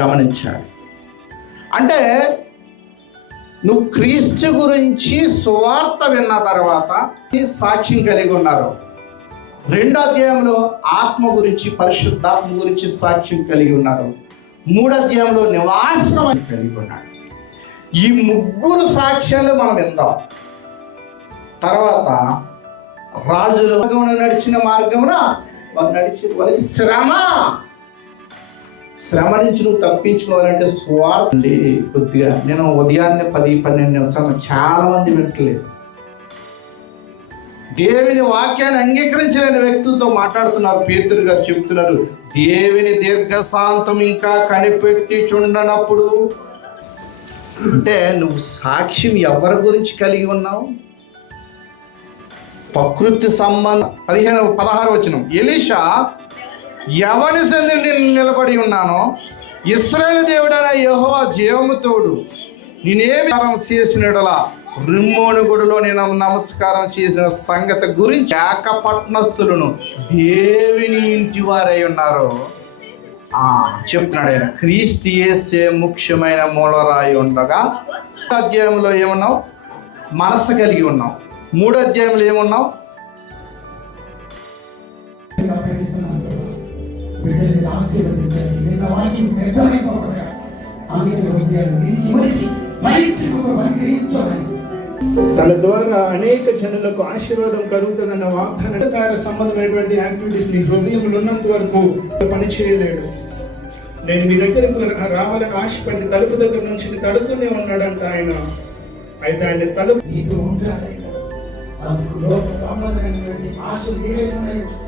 గమనించాలి. అంటే నువ్వు క్రీస్తు గురించి సువార్త విన్న తర్వాత సాక్ష్యం కలిగి ఉన్నారు. 2వ అధ్యాయంలో ఆత్మ గురించి, పరిశుద్ధాత్మ గురించి సాక్ష్యం కలిగి ఉన్నారు. 3వ అధ్యాయంలో నివాసం కలిగి ఉన్నాడు. ఈ 3 సాక్ష్యాలు మనం విందాం. తర్వాత రాజుల నడిచిన మార్గమున వారు వాళ్ళకి శ్రమ నుంచి నువ్వు తప్పించుకోవాలంటే స్వార్థ అండి. కొద్దిగా నేను ఉదయాన్నే 10-12 నిమిషాలు చాలా మంది వింటలేదు. దేవుని వాక్యాన్ని అంగీకరించలేని వ్యక్తులతో మాట్లాడుతున్నారు. పేతురు గారు చెప్తున్నారు, దేవుని దీర్ఘశాంతం ఇంకా కనిపెట్టి చుండనప్పుడు. అంటే నువ్వు సాక్ష్యం ఎవరి గురించి కలిగి ఉన్నావు? ప్రకృతి సంబంధం 16 వచనం, ఎలీషా ఎవరి సంధిని నిలబడి ఉన్నానో ఇశ్రాయేలు దేవుడైన యెహోవా జీవము తోడు నేనేమి చేసినట్లా రిమ్మోను గుడిలో నేను నమస్కారం చేసిన సంగతి గురించి ఏకపట్నస్తులను దేవుని ఇంటి వారై ఉన్నారు చెప్తున్నాడు ఆయన. క్రీస్తు యేసే ముఖ్యమైన మూలరాయి ఉండగా అధ్యాయంలో ఏమన్నావు? మనసు కలిగి ఉన్నావు. 3వ అధ్యాయంలో ఏమన్నావు? తన ద్వారా అనేక జనులకు ఆశీర్వాదం కలుగుతుందన్న వాగ్దాన సంబంధమైనటువంటి యాక్టివిటీస్ ని హృదయంలో ఉన్నంత వరకు పని చేయలేడు. నేను మీ దగ్గరకు రావాలని ఆశపడి తలుపు దగ్గర నుంచి తడుతూనే ఉన్నాడంట ఆయన. అయితే ఆయన తలుపు ఆశీర్వదించండి.